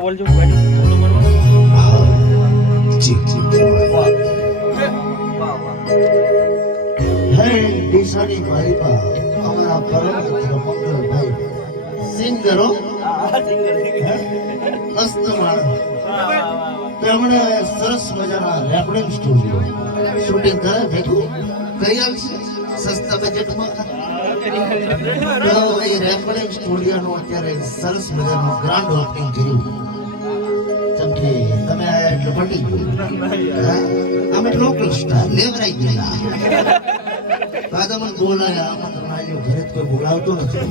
બોલજો ગાડી બોલો બોલો જી વાહ હે દિશાની મારી પા અમારા પરમ મિત્ર મંગલભાઈ સિંગરો મસ્ત માણસ તેમણે સરસ મજાના રેકોર્ડિંગ સ્ટુડિયો શૂટિંગ કરે ભેગું કરી આવી છે સસ્તા બજેટમાં તો એ રેકોર્ડિંગ સ્ટુડિયોનો અત્યારે સરસ મજાનો ગ્રાન્ડ ઓપનિંગ કર્યું જેમ કે તમે આયા એટલે પટી ગયું અમે લોકલ સ્ટાર લેવરાઈ ગયેલા દાદા મને બોલાયા આમંત્રણ આવ્યું ઘરે કોઈ બોલાવતો નથી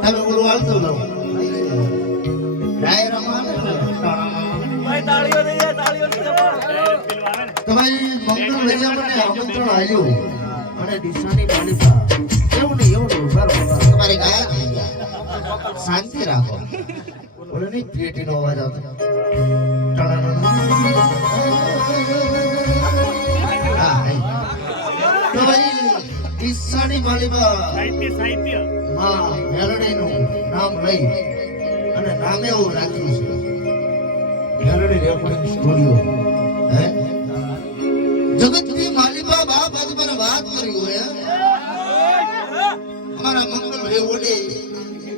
તમે બોલવાલતો લાવો ડાયરામાં તાળીઓ નહીં તમારી મંગળ ભૈયા મને આમંત્રણ આવ્યું અને દિશાની માલિકા એવું નહીં એવું બરાબર તમારે ગાયા શાંતિ રાખો બોલો નહીં પેટીનો અવાજ આવતો તો ભાઈ દિશાની માલિકા સાહિત્ય હા મેલડીનું નામ લઈ અને નામે એવું રાખ્યું છે મેલડી રેકોર્ડિંગ સ્ટુડિયો હે જગતની માલિકા બાપ આજ મને વાત કરી હોય અમારા મંગલભાઈ ઓલે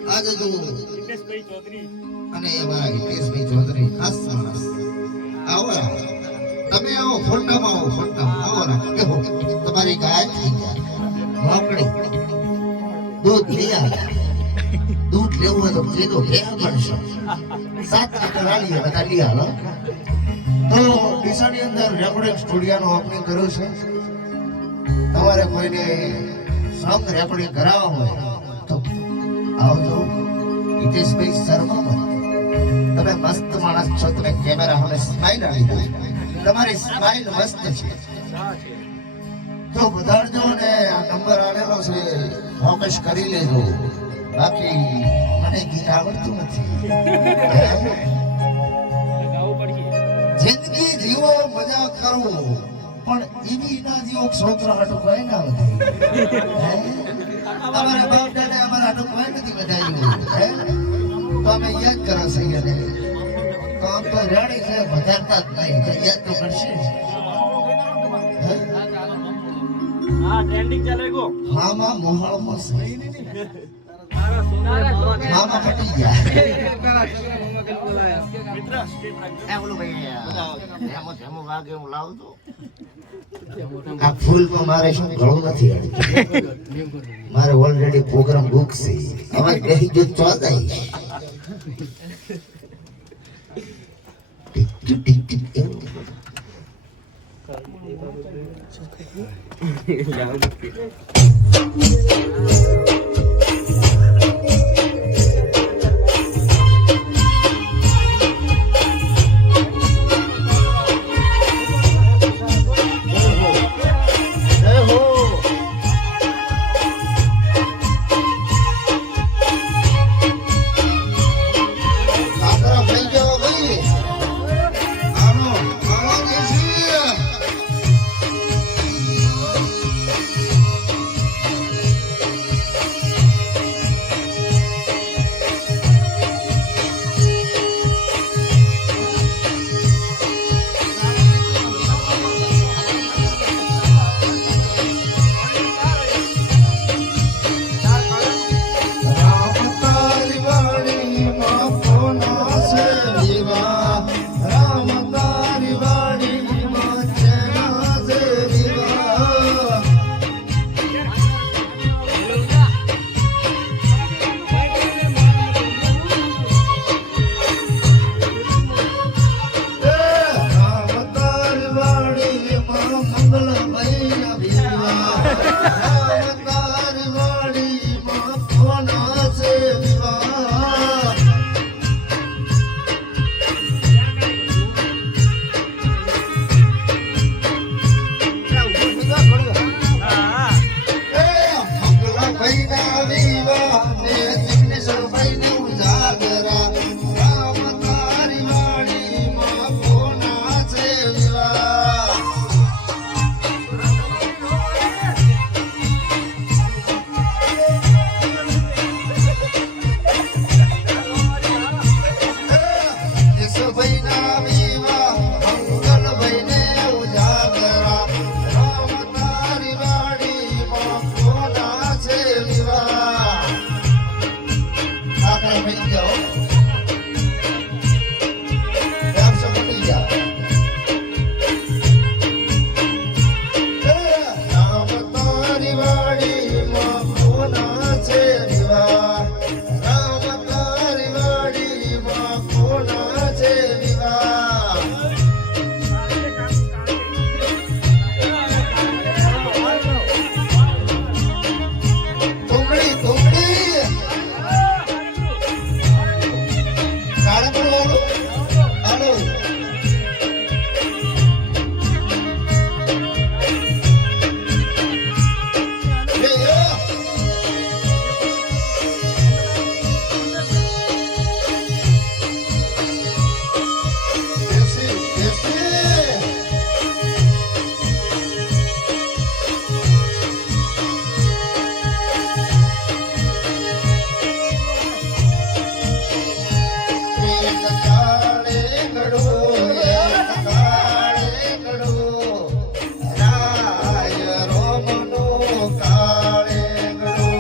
આજે જો હિતેશભાઈ ચૌધરી અને અમારા હિતેશભાઈ ચૌધરી ખાસ માણસ આવો તમે આવો ફોટામાં આવો ફોટામાં આવો ને કહો તમારી ગાય થઈ ગયા મોકળી દૂધ લઈ આવ્યા દૂધ લેવું હોય તો કીધો ક્યાં મળશે 7 લીટર આલીએ બધા લઈ આલો તો ડીસાની અંદર રેકોર્ડિંગ સ્ટુડિયોનો ઓપનિંગ કર્યો છે તમારે કોઈને સોંગ રેકોર્ડિંગ કરાવવા હોય તો આવજો હિતેશભાઈ શર્મા તમે મસ્ત માણસ છો તમે કેમેરા મને સ્માઈલ આવી દો તમારી સ્માઈલ મસ્ત છે તો બધાડજો ને આ નંબર આવેલો છે ફોકસ કરી લેજો બાકી મને ગીત આવડતું નથી જિંદગી જીવો મજા કરો પણ એવી ના જીવો છોકરા હાટો કોઈ ના વધે અમારા બાપ દાદા અમારા હાટો કોઈ નથી વધાર્યું તો અમે યાદ કરા સહી ને તો આમ તો રેડી છે વધારતા જ નહીં તો યાદ તો કરશે હા ટ્રેન્ડિંગ ચાલે ગો હા માં મોહાળમાં છે મામા ફટી ગયા મિત્ર એ બોલો ભાઈ એમ વાગે હું લાવું તો આ ફૂલ તો મારે શું ઘણું નથી મારે ઓલરેડી પ્રોગ્રામ બુક છે હવે બેહી જો ચોદાઈ ટિક ટિક ટિક કાળે ગડો રાય રોમનો કાળે ગડો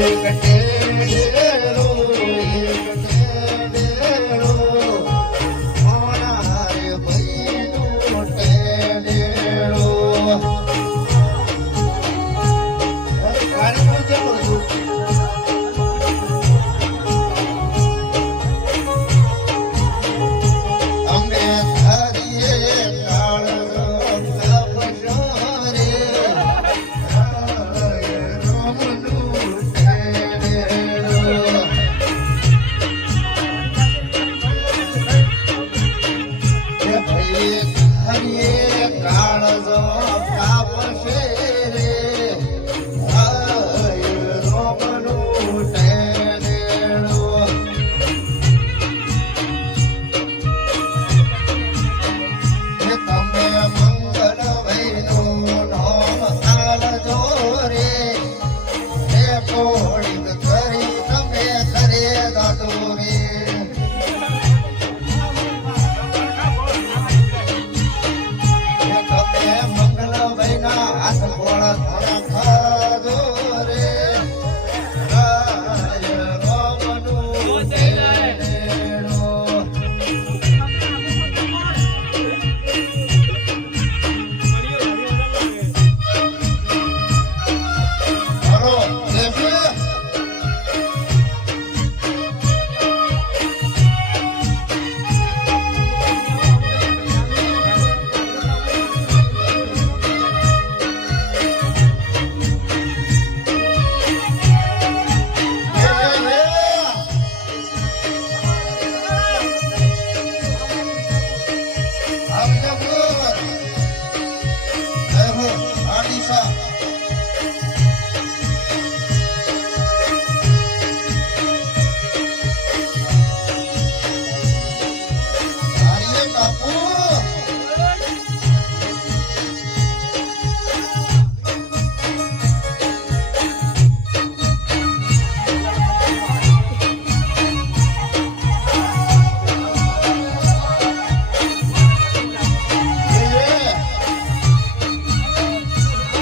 એક ટેડેરો મોનારે ભઈનું ટેડેરો પાણીનું જેવું હતું. અમે ધરીએ કાળનો કપશો રે રાય રોમનું ટેડેરો હરિયે કાળજો